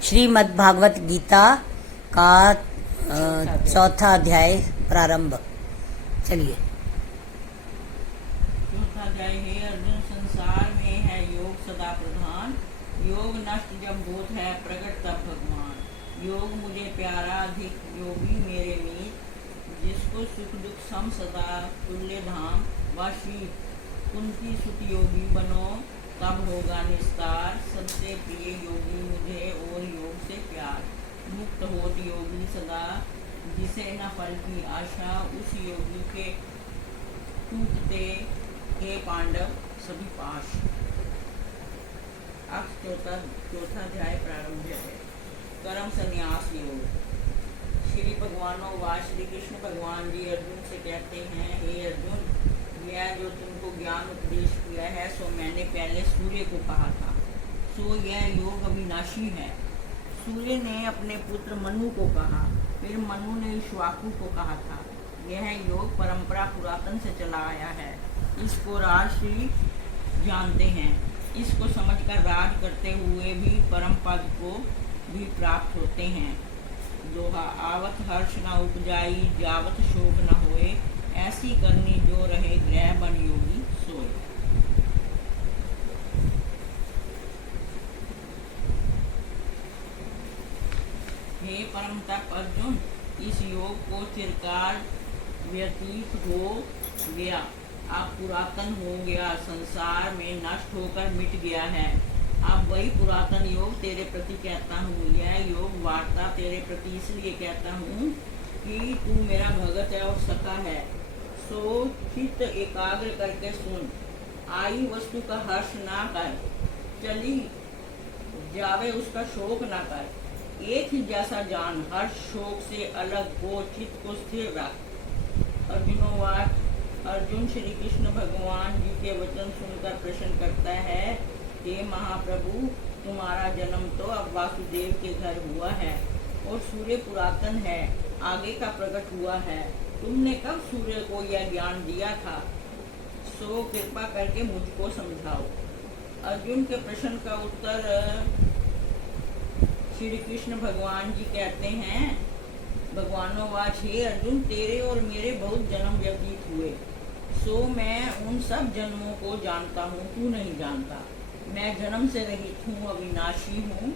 श्रीमद् भागवत गीता का चौथा अध्याय प्रारंभ। चलिए। चौथा अध्याय है अर्जुन, संसार में है योग सदा प्रधान, योग नष्ट जब बोध है प्रकट तब भगवान। योग मुझे प्यारा अधिक योगी मेरे मीत, जिसको सुख दुख सम सदा तुल्य धाम। वाशी कुंती सुत योगी बनो तब होगा निस्तार, सबसे प्रिय योगी मुझे और योग से प्यार। मुक्त होत योगी सदा जिसे न फल की आशा, उस योगी के टूटते हे पांडव सभी पाश। अब चौथा अध्याय प्रारंभ है। कर्म संन्यास योग। श्री भगवानों व श्री कृष्ण भगवान जी अर्जुन से कहते हैं, हे अर्जुन, यह जो तुमको ज्ञान उपदेश किया है सो मैंने पहले सूर्य को कहा था, सो यह योग अविनाशी है। सूर्य ने अपने पुत्र मनु को कहा, फिर मनु ने इक्ष्वाकु को कहा था। यह योग परंपरा पुरातन से चला आया है, इसको राजश्री जानते हैं। इसको समझकर राज करते हुए भी परम पद को भी प्राप्त होते हैं। दोहा, आवत हर्ष न उपजाई जावत शोक न होए, ऐसी करनी जो रहे ग्रह बन योगी सोए। हे परम तप अर्जुन, इस योग को चिरकाल व्यतीत हो गया, अब पुरातन हो गया, संसार में नष्ट होकर मिट गया है। अब वही पुरातन योग तेरे प्रति कहता हूँ। यह योग वार्ता तेरे प्रति इसलिए कहता हूँ कि तू मेरा भगत है और सखा है। सो चित्त एकाग्र करके सुन, आई वस्तु का हर्ष ना कर, चली जावे उसका शोक ना कर। एक ही जैसा जान, हर्ष शोक से अलग हो, चित्त को स्थिर रख। अर्जुनोवाच। अर्जुन श्री कृष्ण भगवान जी के वचन सुनकर प्रश्न करता है, हे महाप्रभु, तुम्हारा जन्म तो अब वासुदेव के घर हुआ है और सूर्य पुरातन है, आगे का प्रकट हुआ है। तुमने कब सूर्य को यह ज्ञान दिया था, सो कृपा करके मुझको समझाओ। अर्जुन के प्रश्न का उत्तर श्री कृष्ण भगवान जी कहते हैं, भगवानों वाच, हे अर्जुन, तेरे और मेरे बहुत जन्म व्यतीत हुए, सो मैं उन सब जन्मों को जानता हूँ, तू नहीं जानता। मैं जन्म से रहित हूँ, अविनाशी हूँ,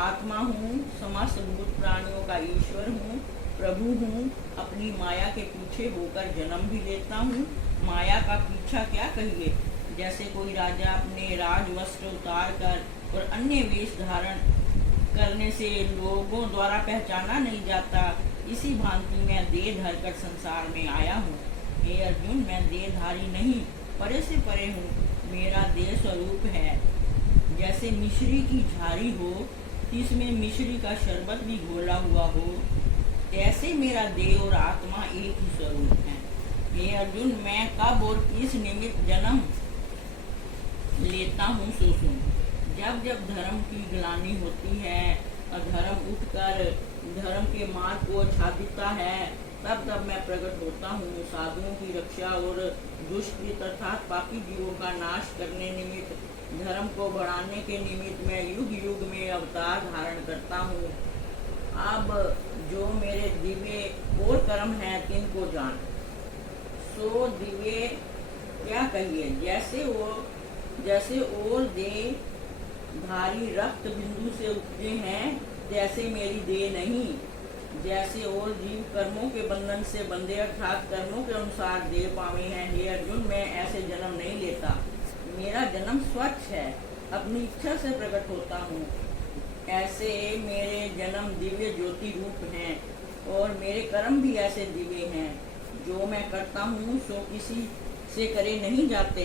आत्मा हूँ, समस्त भूत प्राणियों का ईश्वर हूँ, प्रभु हूँ। अपनी माया के पीछे होकर जन्म भी लेता हूँ। माया का पीछा क्या कहिए, जैसे कोई राजा अपने राज वस्त्र उतार कर और अन्य वेश धारण करने से लोगों द्वारा पहचाना नहीं जाता, इसी भांति मैं देह धरकर संसार में आया हूँ। हे अर्जुन, मैं देहधारी नहीं, परे से परे हूँ, मेरा देह स्वरूप है। जैसे मिश्री की झारी हो, इसमें मिश्री का शरबत भी घोला हुआ हो, ऐसे मेरा देह और आत्मा एक ही स्वरूप है। हे अर्जुन, मैं कब और किस निमित्त जन्म लेता हूँ सो सुन। जब जब धर्म की ग्लानि होती है, अधर्म उठकर धर्म के मार्ग को छादिता है, तब तब मैं प्रकट होता हूँ। साधुओं की रक्षा और दुष्कृत अर्थात पापी जीवों का नाश करने निमित्त, धर्म को बढ़ाने के निमित्त मैं युग युग में अवतार धारण करता हूँ। अब जो मेरे दिव्य और कर्म है तिनको जान। सो दिव्य क्या कहिए, जैसे और देह धारी रक्त बिंदु से उपजे हैं, जैसे मेरी देह नहीं। जैसे और जीव कर्मों के बंधन से बंधे अर्थात कर्मों के अनुसार देह पावे हैं। हे अर्जुन, मैं ऐसे जन्म नहीं लेता, मेरा जन्म स्वच्छ है, अपनी इच्छा से प्रकट होता हूँ। ऐसे मेरे जन्म दिव्य ज्योति रूप हैं और मेरे कर्म भी ऐसे दिव्य हैं। जो मैं करता हूँ सो किसी से करे नहीं जाते,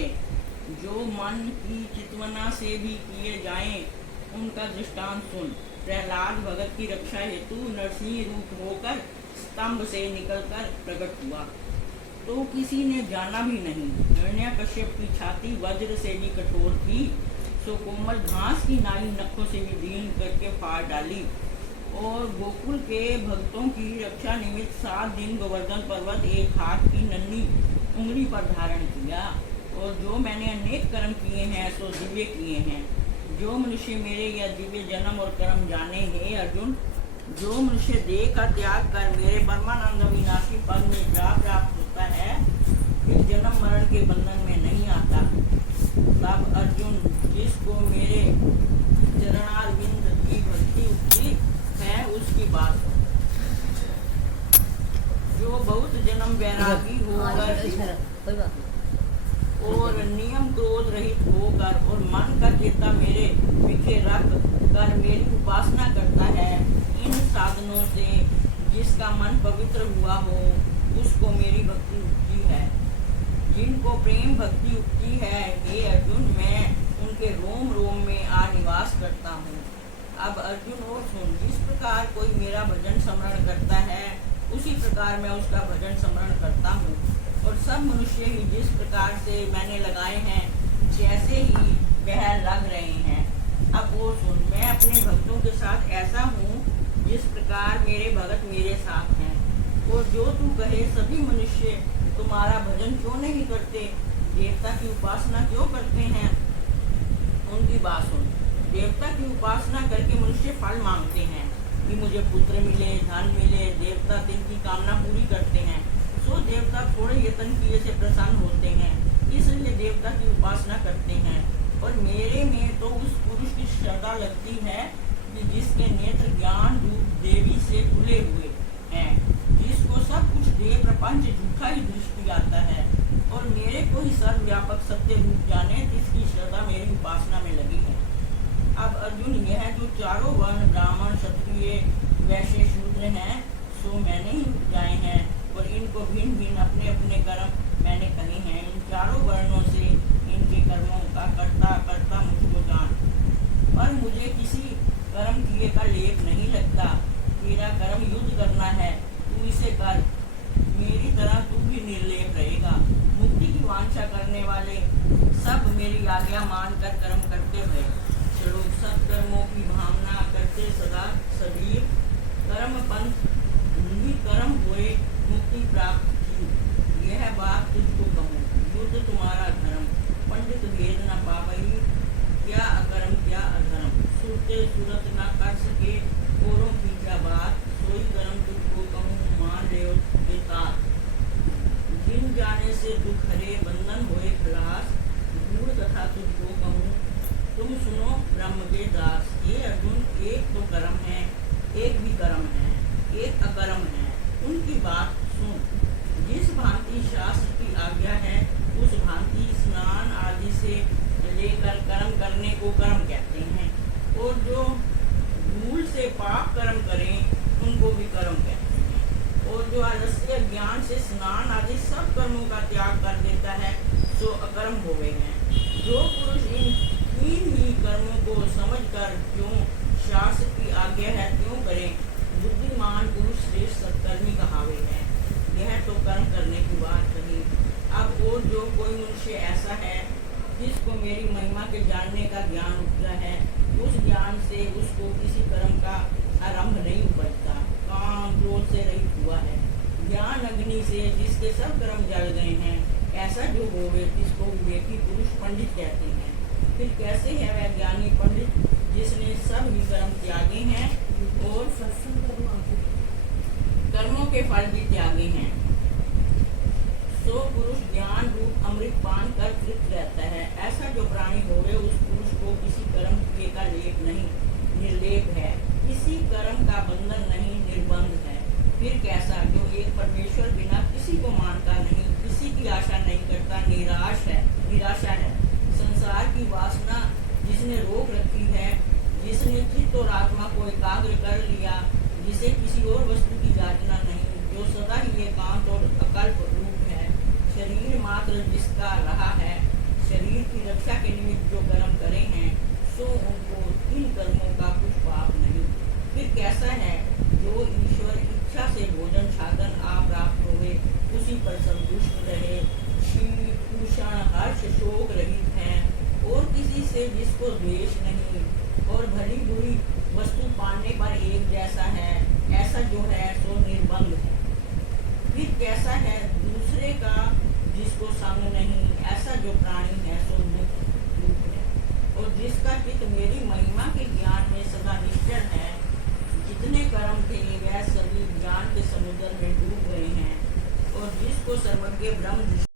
जो मन की चितवना से भी किए जाएं, उनका दृष्टांत सुन। प्रहलाद भगत की रक्षा हेतु नरसिंह रूप होकर स्तंभ से निकलकर प्रकट हुआ, तो किसी ने जाना भी नहीं। हिरण्यकश्यप की छाती वज्र से भी कठोर थी, सो कोमल घास की नाई नखों से भी दीन करके फाड़ डाली। और गोकुल के भक्तों की रक्षा निमित्त 7 दिन गोवर्धन पर्वत एक हाथ की नन्ही उंगली पर धारण किया। और जो मैंने अनेक कर्म किए हैं सो दिव्य किए हैं। जो मनुष्य मेरे यह दिव्य जन्म और कर्म जाने, हे अर्जुन, जो मनुष्य देह का त्याग कर मेरे परमानंद अविनाशी पद में जा प्राप्त होता है, फिर जन्म मरण के बंधन में नहीं आता। तब अर्जुन, जिसको मेरे चरणारविंद की भक्ति उक्ति है उसकी बात हो, जो बहुत जन्म वैरागी होकर और नियम क्रोध रहित होकर और मन का चेता मेरे पीछे रख कर मेरी उपासना करता है, इन साधनों से जिसका मन पवित्र हुआ हो उसको मेरी भक्ति उक्ति है। जिनको प्रेम भक्ति उक्ति है, हे अर्जुन, मैं उनके रोम रोम में आ निवास करता हूँ। अब अर्जुन और सुन, जिस प्रकार कोई मेरा भजन स्मरण करता है उसी प्रकार मैं उसका भजन स्मरण करता हूँ, और सब मनुष्य ही जिस प्रकार से मैंने लगाए हैं जैसे ही वह लग रहे हैं। अब वो सुन, मैं अपने भक्तों के साथ ऐसा हूँ जिस प्रकार मेरे भगत मेरे साथ हैं। और जो तू कहे सभी मनुष्य तुम्हारा भजन क्यों नहीं करते, देवता की उपासना क्यों करते हैं, उनकी बात सुन। देवता की उपासना करके मनुष्य फल मांगते हैं कि मुझे पुत्र मिले, धन मिले, देवता दिल की कामना पूरी करते हैं। सो देवता थोड़े यत्न किए से प्रसन्न होते हैं, इसलिए देवता की उपासना करते हैं। और मेरे में तो उस पुरुष की श्रद्धा लगती है कि जिसके नेत्र ज्ञान रूप देवी से खुले हुए हैं, जिसको सब कुछ देह प्रपंच झूठा ही दृष्टि आता है, और मेरे को ही सर्वव्यापक सत्य रूप जाने, जिसकी श्रद्धा मेरी उपासना में लगी है। अब अर्जुन, यह जो चारों वर्ण ब्राह्मण क्षत्रिय वैश्य शूद्र हैं सो मैंने ही उपजाए हैं, और इनको भिन्न भिन्न अपने अपने कर्म मैंने कहे हैं। इन चारों वर्णों से इनके कर्मों का कर्ता कर्ता मुझको जान, पर मुझे किसी कर्म किए का लेप नहीं लगता। तेरा कर्म युद्ध करना है, तू इसे कर, मेरी तरह तू भी निर्लेप रहेगा। मुक्ति की वांछा करने वाले सब मेरी आज्ञा मानकर कर्म करते हुए चलो, सत्कर्मों की भावना करते सदा सजीव, कर्म पंथ कर्म हुए मुक्ति प्राप्त की। यह बात तुझको कहूँ, युद्ध तुम्हारा धर्म, पंडित भेद न पावई, क्या अकर्म क्या अधर्म, सुरते सुरत न कर सके औरों की क्या बात, सोई कर्म तुझको कहूँ, मान ले बेतात। जिन जाने से दुख हरे बंधन होए खलास, गूढ़ कथा तुझको कहूँ, तुम सुनो ब्रह्म के दास। ये अर्जुन, एक तो कर्म है, एक भी कर्म है, एक अकर्म है, उनकी बात सुन। जिस भांति शास्त्र की आज्ञा है उस भांति स्नान आदि से लेकर कर्म करने को कर्म कहते हैं, और जो भूल से पाप कर्म करें उनको भी कर्म कहते हैं, और जो आलस्य ज्ञान से स्नान आदि सब कर्मों का त्याग कर देता है सो अकर्म हो गए हैं। जो पुरुष इन तीन ही कर्मों को समझकर क्यों शास्त्र की आज्ञा है क्यों करे, बुद्धिमान पुरुष श्रेष्ठ सत्कर्मी कहावे है। यह तो कर्म करने की बात रही। अब और जो कोई मनुष्य ऐसा है जिसको मेरी महिमा के जानने का ज्ञान उपजा है, उस ज्ञान से उसको किसी कर्म का आरंभ नहीं उपजता, काम क्रोध से रहित हुआ है। ज्ञान अग्नि से जिसके सब कर्म जल गए हैं, ऐसा जो होवे जिसको विवेकी पुरुष पंडित कहते हैं। फिर कैसे है वह ज्ञानी पंडित जिसने सब ही कर्म त्यागे हैं और कर्मों के फल भी त्यागे हैं। सो पुरुष ज्ञान रूप अमृत पान कर तृप्त रहता है। ऐसा जो प्राणी होवे उस पुरुष को किसी कर्म किए का लेप नहीं, निर्लेप है, किसी कर्म का बंधन नहीं, निर्बंध है। फिर कैसा जो एक परमेश्वर बिना किसी को मानता नहीं, किसी की आशा नहीं करता, निराशा है। संसार की वासना जिसने रोक रखी है, जिसने चित्त और आत्मा को एकाग्र कर लिया, जिसे किसी और वस्तु की याचना नहीं, जो सदा ही एकांत और अकल्प रूप है, शरीर मात्र जिसका रहा है, शरीर की रक्षा के निमित्त जो कर्म करे हैं सो उनको इन कर्मों का कुछ पाप नहीं। फिर कैसा है जो ईश्वर इच्छा से भोजन साधन प्राप्त होवे, उसी पर संतुष्ट रहे, शील भूषण हर्ष शोक रहित है, और किसी से जिसको द्वेष नहीं, और भली बुरी वस्तु पाने पर एक जैसा है, ऐसा जो है सो निर्बंध है। फिर कैसा है दूसरे का जिसको संग नहीं, ऐसा जो प्राणी है सो मुक्त रूप है, और जिसका चित्त मेरी महिमा के ज्ञान में सदा निश्चल है। जितने कर्म थे वह सभी ज्ञान के समुद्र में डूब गए हैं, और जिसको सर्वज्ञ ब्रह्म